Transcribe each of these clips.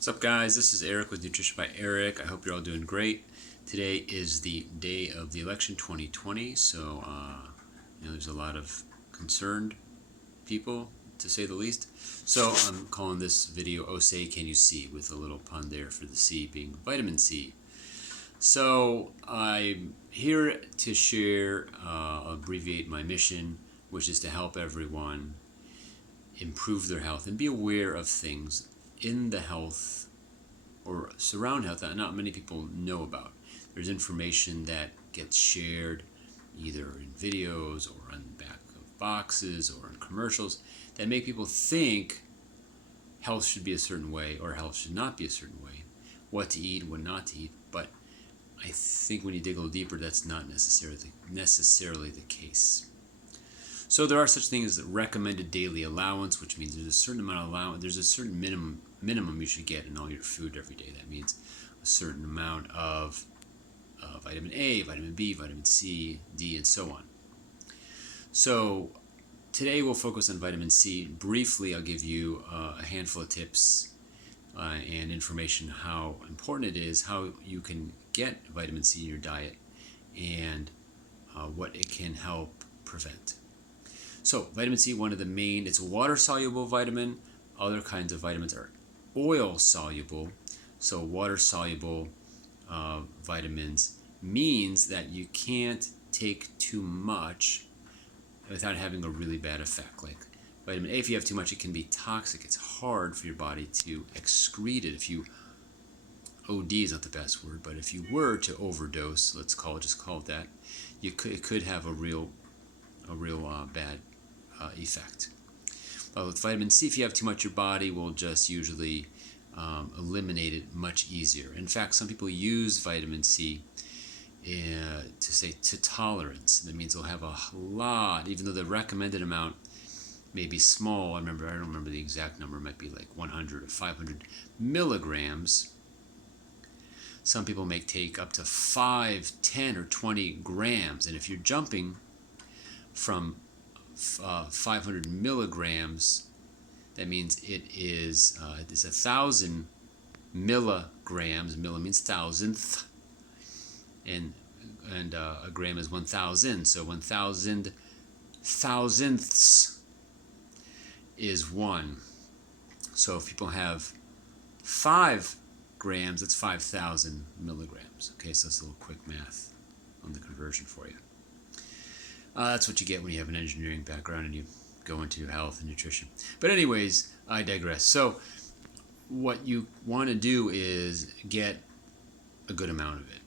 What's up, guys? This is Eric with Nutrition by Eric. I hope you're all doing great. Today is the day of the election 2020, so there's a lot of concerned people, to say the least. So I'm calling this video "Oh Say Can You See?" with a little pun there for the C being vitamin C. So I'm here to share, abbreviate my mission, which is to help everyone improve their health and be aware of things in the health or surround health that not many people know about. There's information that gets shared either in videos or on the back of boxes or in commercials that make people think health should be a certain way or health should not be a certain way, what to eat, what not to eat. But I think when you dig a little deeper, that's not necessarily the case. So there are such things as recommended daily allowance, which means there's a certain amount of allowance. There's a certain minimum you should get in all your food every day. That means a certain amount of vitamin A, vitamin B, vitamin C, D, and so on. So today we'll focus on vitamin C. Briefly, I'll give you a handful of tips and information how important it is, how you can get vitamin C in your diet, and what it can help prevent. So vitamin C, one of the main, it's a water-soluble vitamin. Other kinds of vitamins are oil-soluble. So water-soluble vitamins means that you can't take too much without having a really bad effect. Like vitamin A, if you have too much, it can be toxic. It's hard for your body to excrete it. If you, OD is not the best word, but if you were to overdose, just call it that, it could have a real bad effect. With vitamin C, if you have too much, your body will just usually eliminate it much easier. In fact, some people use vitamin C to tolerance. That means they'll have a lot, even though the recommended amount may be small. I don't remember the exact number. It might be like 100 or 500 milligrams. Some people may take up to 5, 10, or 20 grams. And if you're jumping from 500 milligrams, that means it is 1,000 milligrams. Milli means thousandth, and a gram is 1,000. So 1,000 thousandths is 1. So if people have 5 grams, that's 5,000 milligrams. Okay, so that's a little quick math on the conversion for you. That's what you get when you have an engineering background and you go into health and nutrition. But anyways, I digress. So what you want to do is get a good amount of it.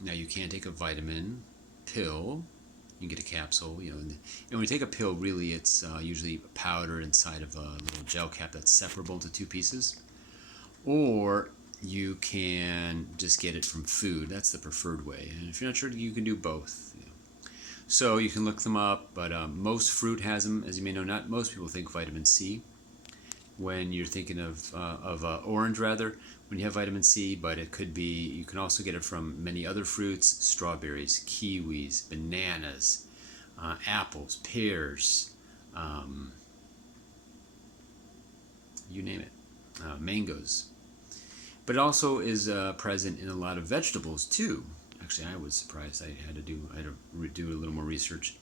Now, you can't take a vitamin pill. You can get a capsule, and when you take a pill, really it's usually a powder inside of a little gel cap that's separable into 2 pieces. Or you can just get it from food. That's the preferred way. And if you're not sure, you can do both. So you can look them up, but most fruit has them. As you may know, not most people think vitamin C when you're thinking of orange, rather, when you have vitamin C, but it could be, you can also get it from many other fruits: strawberries, kiwis, bananas, apples, pears, you name it, mangoes. But it also is present in a lot of vegetables too. Actually, I was surprised. I had to do a little more research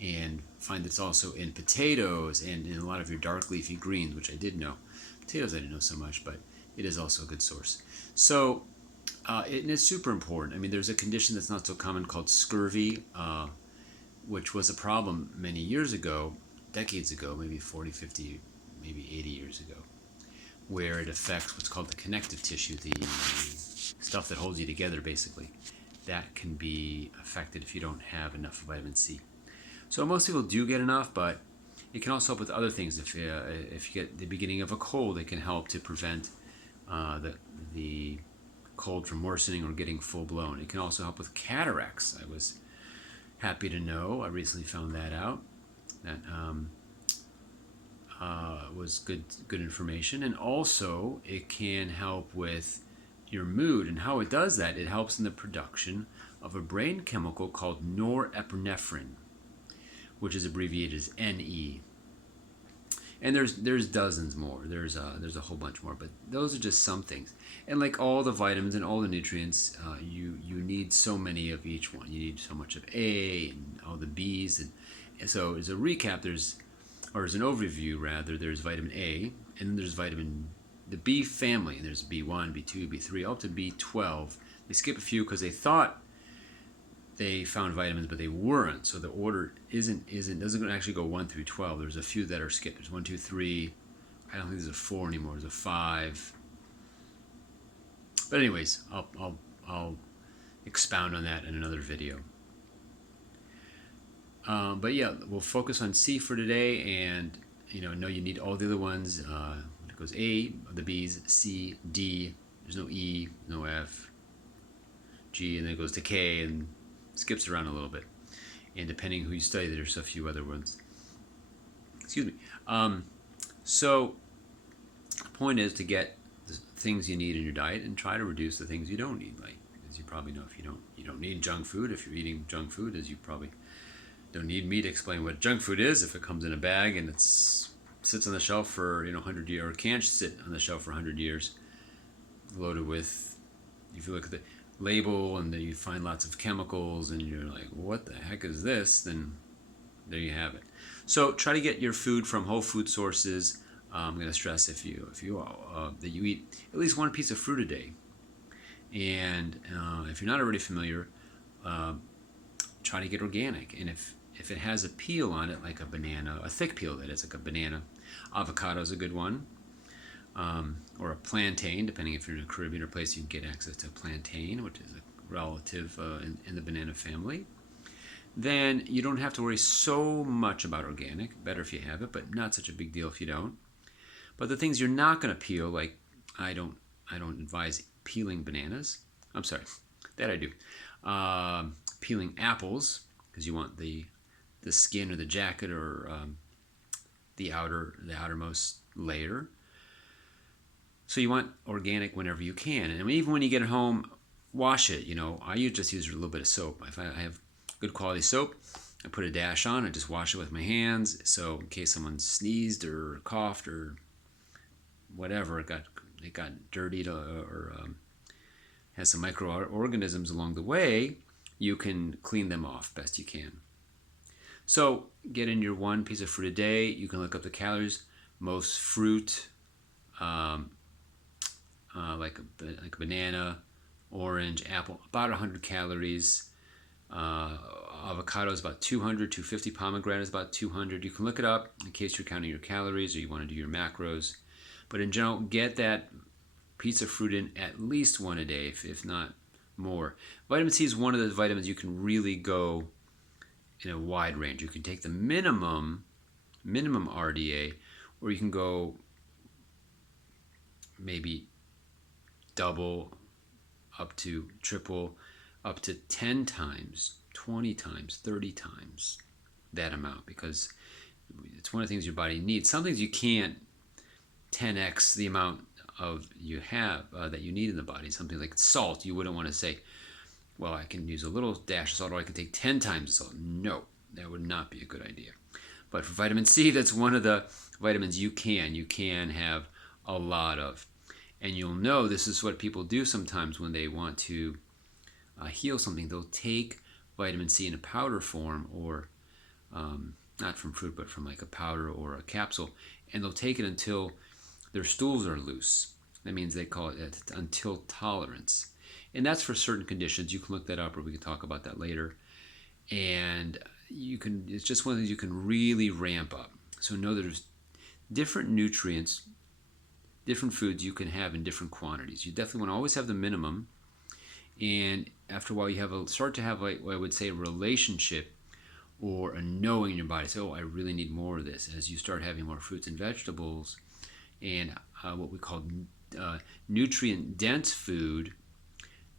and find it's also in potatoes and in a lot of your dark leafy greens, which I did know. Potatoes I didn't know so much, but it is also a good source. So it is super important. I mean, there's a condition that's not so common called scurvy, which was a problem many years ago, decades ago, maybe 40, 50, maybe 80 years ago, where it affects what's called the connective tissue, the stuff that holds you together, basically. That can be affected if you don't have enough vitamin C. So most people do get enough, but it can also help with other things. If you get the beginning of a cold, it can help to prevent the cold from worsening or getting full-blown. It can also help with cataracts. I was happy to know, I recently found that out. That was good information. And also, it can help with your mood. And how it does that, it helps in the production of a brain chemical called norepinephrine, which is abbreviated as NE. And there's dozens more. There's a whole bunch more, but those are just some things. And like all the vitamins and all the nutrients, you need so many of each one. You need so much of A and all the B's, and so as a recap, or as an overview rather, there's vitamin A, and then there's vitamin the B family, and there's B1, B2, B3, up to B12. They skip a few because they thought they found vitamins, but they weren't. So the order doesn't actually go 1 through 12. There's a few that are skipped. There's 1, 2, 3. I don't think there's a 4 anymore. There's a 5. But anyways, I'll expound on that in another video. But yeah, we'll focus on C for today, and know you need all the other ones. It goes A, the B's, C, D. There's no E, no F, G, and then it goes to K and skips around a little bit. And depending who you study, there's a few other ones. Excuse me. So the point is to get the things you need in your diet and try to reduce the things you don't need. Like, as you probably know, if you don't need junk food. If you're eating junk food, as you probably don't need me to explain what junk food is. If it comes in a bag and sits on the shelf for 100 years, or can't sit on the shelf for 100 years, loaded with, if you look at the label and then you find lots of chemicals and you're like, what the heck is this? Then there you have it. So try to get your food from whole food sources. I'm going to stress that you eat at least one piece of fruit a day. And if you're not already familiar, try to get organic. And if it has a peel on it, like a banana, a thick peel that is, like a banana, avocado is a good one, or a plantain, depending if you're in a Caribbean or place, you can get access to a plantain, which is a relative in the banana family. Then you don't have to worry so much about organic. Better if you have it, but not such a big deal if you don't. But the things you're not going to peel, like I don't advise peeling bananas. I'm sorry, that I do. Peeling apples, because you want the skin or the jacket or the outermost layer. So you want organic whenever you can, and even when you get it home, wash it. I just use a little bit of soap. If I have good quality soap, I put a dash on. I just wash it with my hands. So in case someone sneezed or coughed or whatever, it got dirtied or has some microorganisms along the way, you can clean them off best you can. So get in your one piece of fruit a day. You can look up the calories. Most fruit, like a banana, orange, apple, about 100 calories. Avocado is about 200, 250. Pomegranate is about 200. You can look it up in case you're counting your calories or you want to do your macros. But in general, get that piece of fruit in at least one a day, if not more. Vitamin C is one of the vitamins you can really go in a wide range. You can take the minimum RDA, or you can go maybe double, up to triple, up to 10 times, 20 times, 30 times that amount, because it's one of the things your body needs. Some things you can't 10x the amount of you have that you need in the body. Something like salt, you wouldn't want to say, well, I can use a little dash of salt, or I can take 10 times the salt. No, that would not be a good idea. But for vitamin C, that's one of the vitamins you can have a lot of. And you'll know this is what people do sometimes when they want to heal something. They'll take vitamin C in a powder form, or not from fruit, but from like a powder or a capsule, and they'll take it until their stools are loose. That means they call it until tolerance. And that's for certain conditions. You can look that up, or we can talk about that later. And it's just one of the things you can really ramp up. So know that there's different nutrients, different foods you can have in different quantities. You definitely want to always have the minimum. And after a while, you start to have, like, what I would say, a relationship or a knowing in your body. So, I really need more of this. As you start having more fruits and vegetables and what we call nutrient-dense food,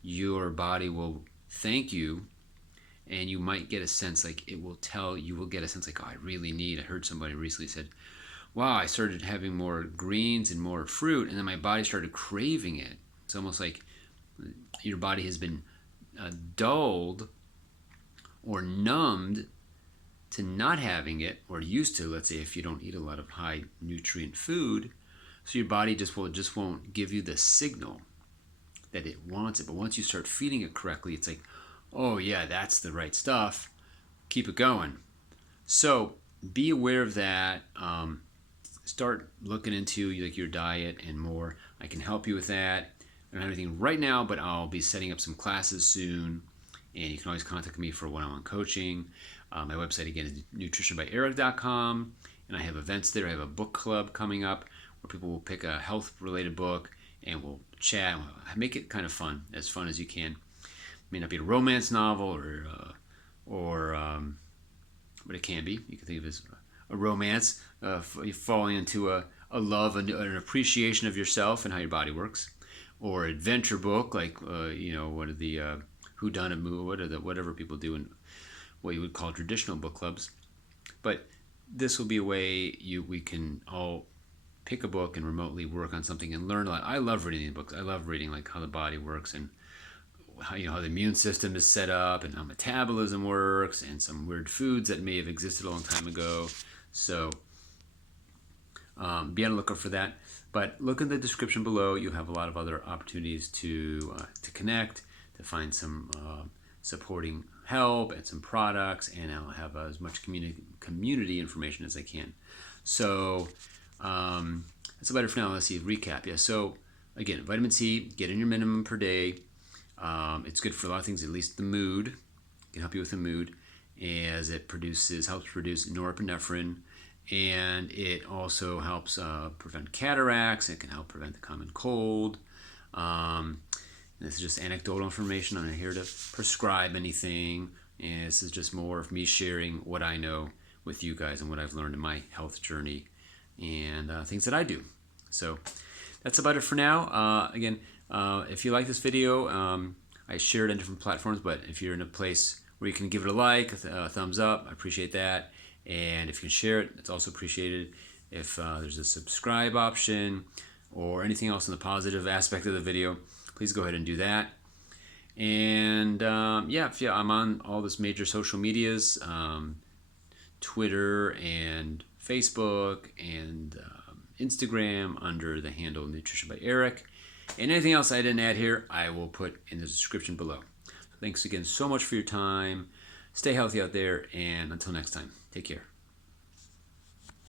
your body will thank you, and you might get a sense, like, you will get a sense like, oh, I heard somebody recently said, wow, I started having more greens and more fruit, and then my body started craving it. It's almost like your body has been dulled or numbed to not having it, or used to, let's say if you don't eat a lot of high nutrient food, so your body just won't give you the signal that it wants it. But once you start feeding it correctly, it's like, oh yeah, that's the right stuff. Keep it going. So be aware of that. Start looking into like your diet and more. I can help you with that. I don't have anything right now, but I'll be setting up some classes soon, and you can always contact me for one-on-one coaching. My website again is nutritionbyeric.com, and I have events there. I have a book club coming up where people will pick a health-related book and we'll chat. And we'll make it kind of fun as you can. It may not be a romance novel or but it can be. You can think of it as a romance, falling into a love, an appreciation of yourself and how your body works, or adventure book like what are the whodunit movie, whatever people do in what you would call traditional book clubs. But this will be a way we can all pick a book and remotely work on something and learn a lot. I love reading these books. I love reading like how the body works and how the immune system is set up and how metabolism works and some weird foods that may have existed a long time ago. So be on the lookout for that. But look in the description below. You'll have a lot of other opportunities to connect, to find some supporting help and some products, and I'll have as much community information as I can. So that's about it for now. Let's see, recap. Yeah, so again, vitamin C, get in your minimum per day. It's good for a lot of things, at least the mood. It can help you with the mood, as it helps produce norepinephrine, and it also helps prevent cataracts. It can help prevent the common cold. This is just anecdotal information. I'm not here to prescribe anything. And this is just more of me sharing what I know with you guys and what I've learned in my health journey and things that I do. So that's about it for now. Again, if you like this video, I share it on different platforms, but if you're in a place where you can give it a like, a thumbs up, I appreciate that. And if you can share it, it's also appreciated. If there's a subscribe option or anything else in the positive aspect of the video, please go ahead and do that. And I'm on all this major social medias, Twitter and Facebook and Instagram under the handle Nutrition by Eric. And anything else I didn't add here, I will put in the description below. So thanks again so much for your time. Stay healthy out there, and until next time, take care.